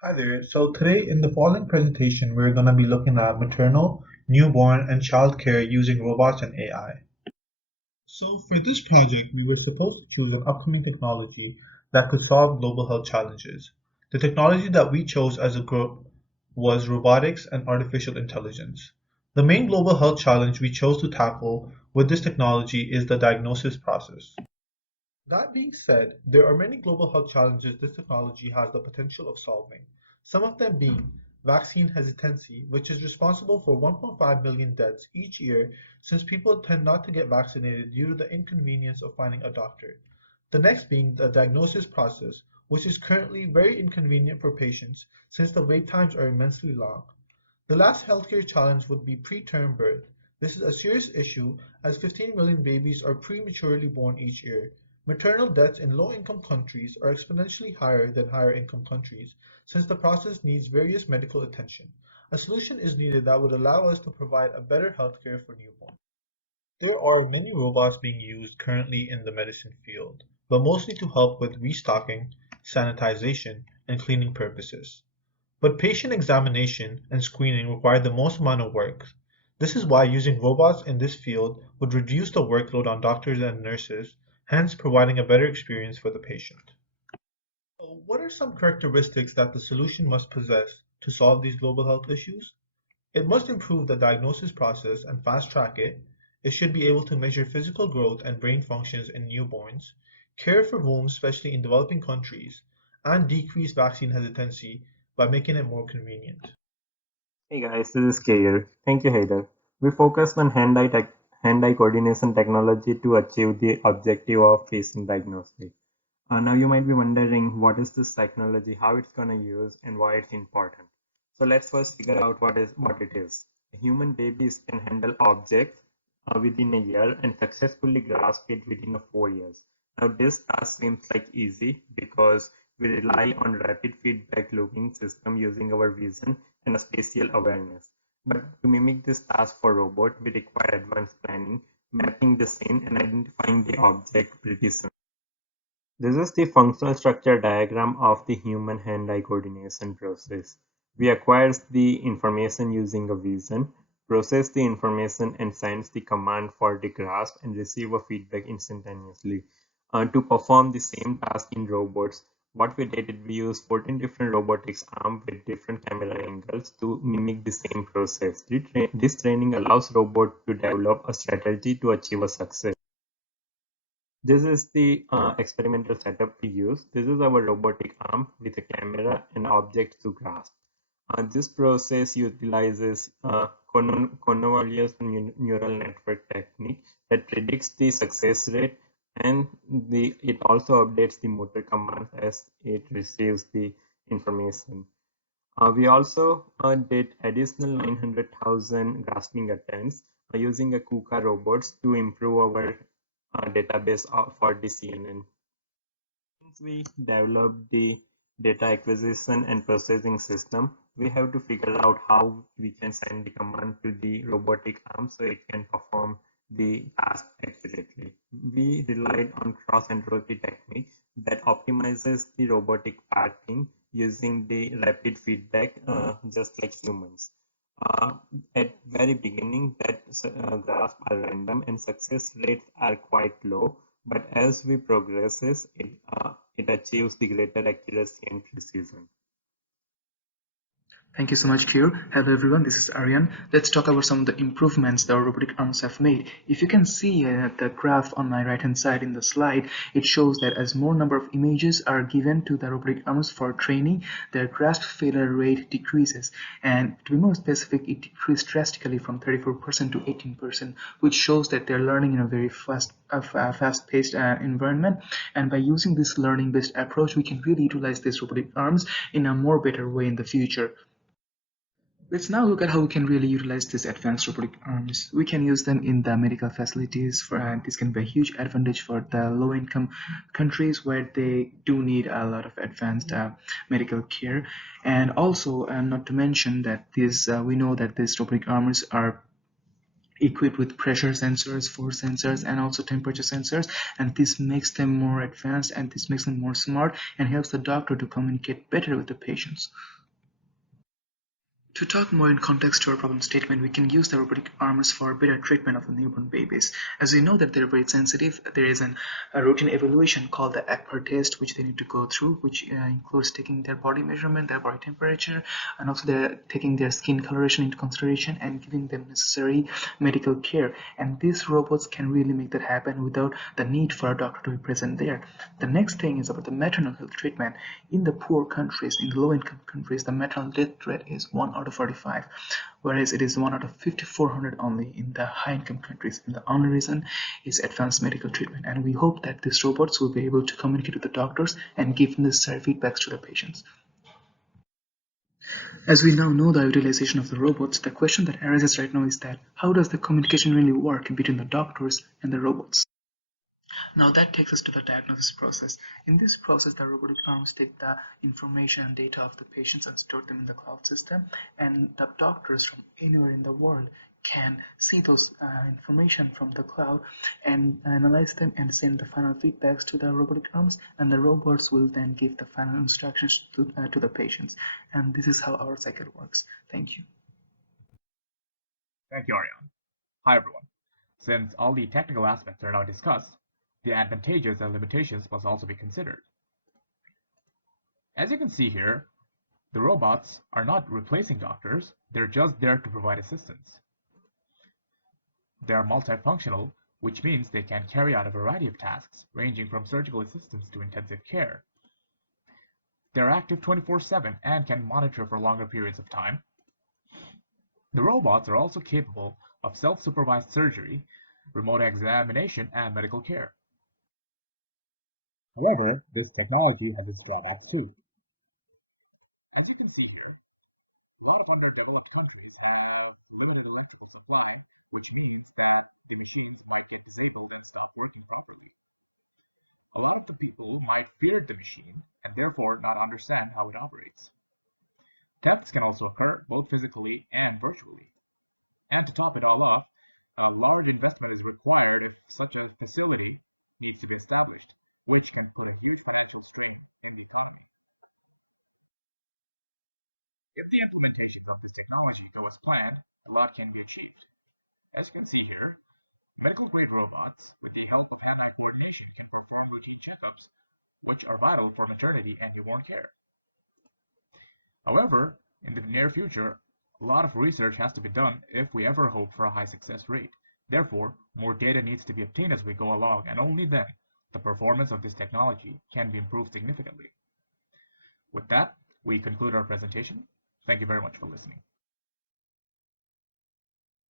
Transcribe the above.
Hi there. So today in the following presentation, we're going to be looking at maternal, newborn, and child care using robots and AI. So for this project, we were supposed to choose an upcoming technology that could solve global health challenges. The technology that we chose as a group was robotics and artificial intelligence. The main global health challenge we chose to tackle with this technology is the diagnosis process. That being said, there are many global health challenges this technology has the potential of solving, some of them being vaccine hesitancy, which is responsible for 1.5 million deaths each year since people tend not to get vaccinated due to the inconvenience of finding a doctor. The next being the diagnosis process, which is currently very inconvenient for patients since the wait times are immensely long. The last healthcare challenge would be preterm birth. This is a serious issue as 15 million babies are prematurely born each year. Maternal deaths in low-income countries are exponentially higher than higher-income countries, since the process needs various medical attention. A solution is needed that would allow us to provide a better healthcare for newborns. There are many robots being used currently in the medicine field, but mostly to help with restocking, sanitization, and cleaning purposes. But patient examination and screening require the most amount of work. This is why using robots in this field would reduce the workload on doctors and nurses, hence providing a better experience for the patient. So what are some characteristics that the solution must possess to solve these global health issues? It must improve the diagnosis process and fast track it. It should be able to measure physical growth and brain functions in newborns, care for wombs, especially in developing countries, and decrease vaccine hesitancy by making it more convenient. Hey guys, this is Keyur. Thank you, Haider. We focused on hand-eye coordination technology to achieve the objective of patient diagnostic. Now you might be wondering what is this technology, how it's gonna use, and why it's important. So let's first figure out what it is. Human babies can handle objects within a year and successfully grasp it within 4 years. Now this task seems like easy because we rely on rapid feedback looping system using our vision and a spatial awareness. But to mimic this task for robot, we require advanced planning, mapping the scene and identifying the object precision. This is the functional structure diagram of the human hand-eye coordination process. We acquire the information using a vision, process the information and sends the command for the grasp and receive a feedback instantaneously. To perform the same task in robots, what we did is we used 14 different robotics arms with different camera angles to mimic the same process. This training allows robot to develop a strategy to achieve a success. This is the experimental setup we use. This is our robotic arm with a camera and objects to grasp. This process utilizes convolutional neural network technique that predicts the success rate, and it also updates the motor commands as it receives the information. We also did additional 900,000 grasping attempts using a KUKA robots to improve our database for the CNN. Since we developed the data acquisition and processing system, we have to figure out how we can send the command to the robotic arm so it can perform the task accurately. We relied on cross-entropy technique that optimizes the robotic parking using the rapid feedback just like humans. Uh, at very beginning, that graphs are random and success rates are quite low. But as we progresses, it achieves the greater accuracy and precision. Thank you so much, Keyur. Hello everyone, this is Aryan. Let's talk about some of the improvements the robotic arms have made. If you can see the graph on my right hand side in the slide, it shows that as more number of images are given to the robotic arms for training, their grasp failure rate decreases. And to be more specific, it decreased drastically from 34% to 18%, which shows that they're learning in a very fast-paced environment. And by using this learning-based approach, we can really utilize these robotic arms in a more better way in the future. Let's now look at how we can really utilize these advanced robotic arms. We can use them in the medical facilities, and this can be a huge advantage for the low-income countries where they do need a lot of advanced medical care. And also, not to mention that we know that these robotic arms are equipped with pressure sensors, force sensors, and also temperature sensors, and this makes them more advanced, and this makes them more smart and helps the doctor to communicate better with the patients. To talk more in context to our problem statement, we can use the robotic arms for better treatment of the newborn babies. As we know that they're very sensitive, there is a routine evaluation called the ACPAR test, which they need to go through, which includes taking their body measurement, their body temperature, and also they're taking their skin coloration into consideration and giving them necessary medical care. And these robots can really make that happen without the need for a doctor to be present there. The next thing is about the maternal health treatment. In the poor countries, in the low-income countries, the maternal death rate is 1 out of 45, whereas it is 1 out of 5,400 only in the high-income countries. And the only reason is advanced medical treatment. And we hope that these robots will be able to communicate with the doctors and give necessary feedbacks to the patients. As we now know the utilization of the robots, the question that arises right now is that how does the communication really work between the doctors and the robots? Now that takes us to the diagnosis process. In this process, the robotic arms take the information and data of the patients and store them in the cloud system, and the doctors from anywhere in the world can see those information from the cloud and analyze them and send the final feedbacks to the robotic arms, and the robots will then give the final instructions to the patients. And this is how our cycle works. Thank you. Thank you, Aryan. Hi, everyone. Since all the technical aspects are now discussed, the advantages and limitations must also be considered. As you can see here, the robots are not replacing doctors, they're just there to provide assistance. They are multifunctional, which means they can carry out a variety of tasks, ranging from surgical assistance to intensive care. They're active 24/7 and can monitor for longer periods of time. The robots are also capable of self-supervised surgery, remote examination, and medical care. However, this technology has its drawbacks too. As you can see here, a lot of underdeveloped countries have limited electrical supply, which means that the machines might get disabled and stop working properly. A lot of the people might fear the machine and therefore not understand how it operates. Thefts can also occur both physically and virtually. And to top it all off, a large investment is required if such a facility needs to be established, which can put a huge financial strain in the economy. If the implementations of this technology go as planned, a lot can be achieved. As you can see here, medical-grade robots, with the help of hand-eye coordination, can perform routine checkups, which are vital for maternity and newborn care. However, in the near future, a lot of research has to be done if we ever hope for a high success rate. Therefore, more data needs to be obtained as we go along, and only then the performance of this technology can be improved significantly. With that, we conclude our presentation. Thank you very much for listening.